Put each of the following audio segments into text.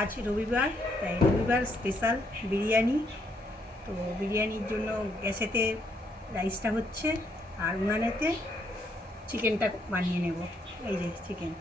আজ রবিবার, তাই রবিবার স্পেশাল বিরিয়ানি। তো বিরিয়ানির জন্য গ্যাসেতে রাইসটা হচ্ছে আর উনানেতে চিকেনটা বানিয়ে নেব। এই যে চিকেন।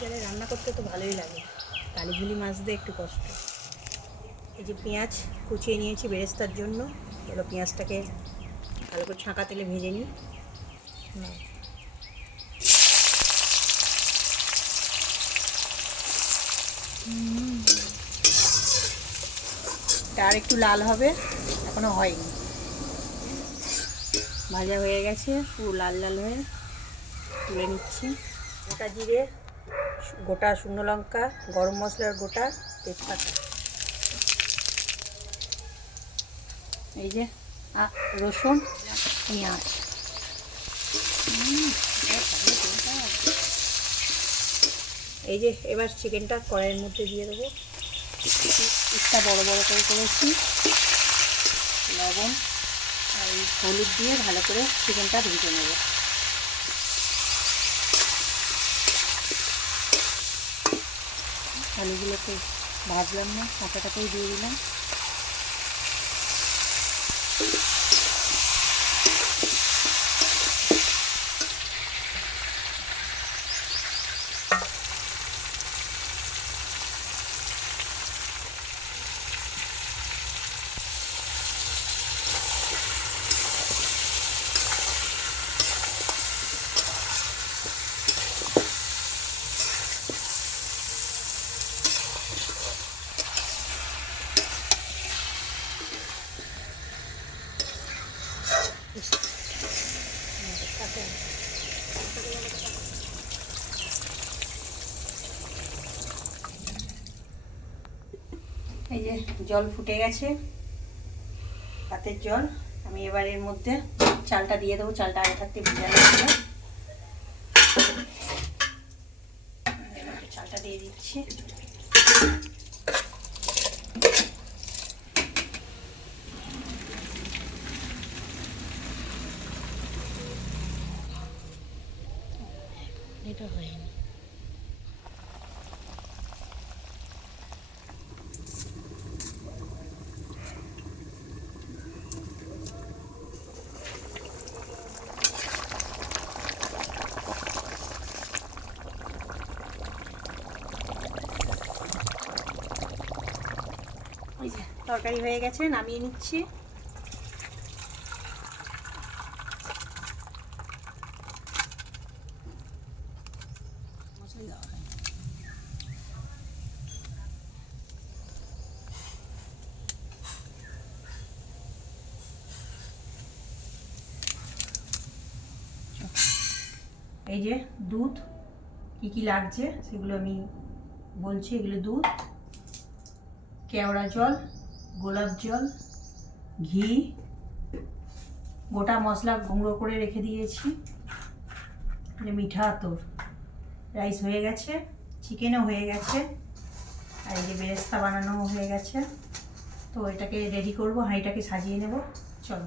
তেলে রান্না করতে তো ভালোই লাগে, কালিঝুলি মাছ দিয়ে একটু কষ্ট। এই যে পেঁয়াজ কুচিয়ে নিয়েছি বেরেস্তার জন্য। এবার পেঁয়াজটাকে ভালো করে ছাঁকা তেলে ভেজে নিই। আর একটু লাল হবে, এখনো হয়নি। ভাজা হয়ে গেছে, পুরো লাল লাল হয়ে তুলে নিচ্ছি। গোটা জিরে, গোটা শুকনো লঙ্কা, গরম মশলার গোটা, তেজপাতা, এই যে রসুন, পেঁয়াজ। এই যে এবার চিকেনটা কড়াইয়ের মধ্যে দিয়ে দেবো। পিসটা বড় বড় করে করেছি। লবণ আর হলুদ দিয়ে ভালো করে চিকেনটা ভেজে নেব। আলুগুলোকে ভাজলাম না, কাঁচাটাকেই দিয়ে দিলাম। এই যে জল ফুটে গেছে, ভাতের জল। আমি এবার এর মধ্যে চালটা দিয়ে দেবো। চালটা আগে থাকতে ভিজানো ছিল, চালটা দিয়ে দিচ্ছি। এটা হয়নি। এই যে তরকারি হয়ে গেছে, নামিয়ে নিচ্ছি। এই যে দুধ, কি কি লাগছে সেগুলো আমি বলছি। এগুলো দুধ, কেওড়া জল, গোলাপ জল, ঘি, গোটা মশলা গুঁড়ো করে রেখে দিয়েছি, মিঠা আতর। রাইস হয়ে গেছে, চিকেনও হয়ে গেছে, আর এই যে বেরেস্তা বানানো হয়ে গেছে। তো এটাকে রেডি করব, হাঁড়িটাকে সাজিয়ে নেব। চলো।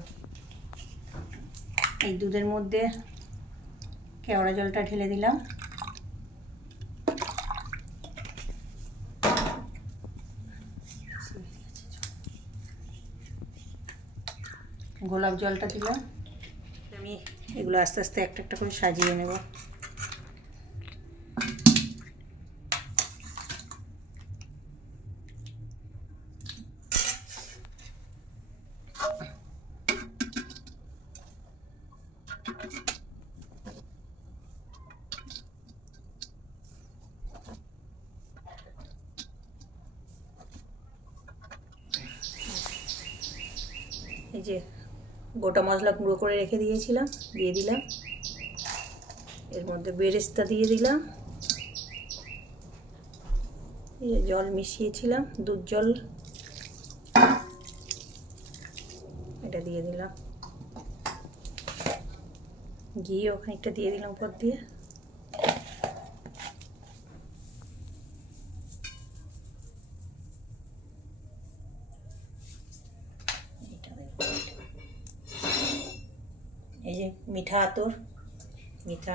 এই দুধের মধ্যে কেওড়া জলটা ঢেলে দিলাম, গোলাপ জলটা দিলাম। আমি এগুলো আস্তে আস্তে একটা একটা করে সাজিয়ে নেব। এই যে গোটা মশলা গুঁড়ো করে রেখে দিয়েছিলাম, দিয়ে দিলাম। এর মধ্যে বেরেস্তা দিয়ে দিলাম, এই জল মিশিয়েছিলাম, দুধ জল, এটা দিয়ে দিলাম, ঘিও খানিকটা দিয়ে দিলাম উপর দিয়ে। এই যে মিঠা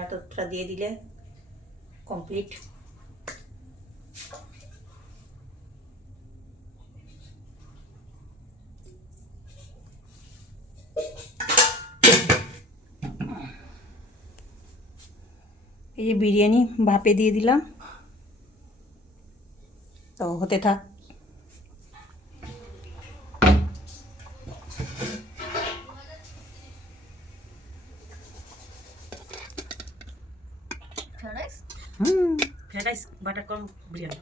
আতরটা দিয়ে দিলে কমপ্লিট। এই যে বিরিয়ানি ভাপে দিয়ে দিলাম, তো হতে থাক। ফ্রাইড রাইস বাটার কম বিরিয়ানি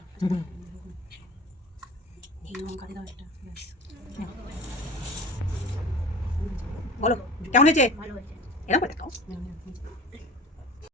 লঙ্কা দিয়ে দাও একটা। বলো কেমন হয়েছে? ভালো হয়েছে। এরকম করে খাও।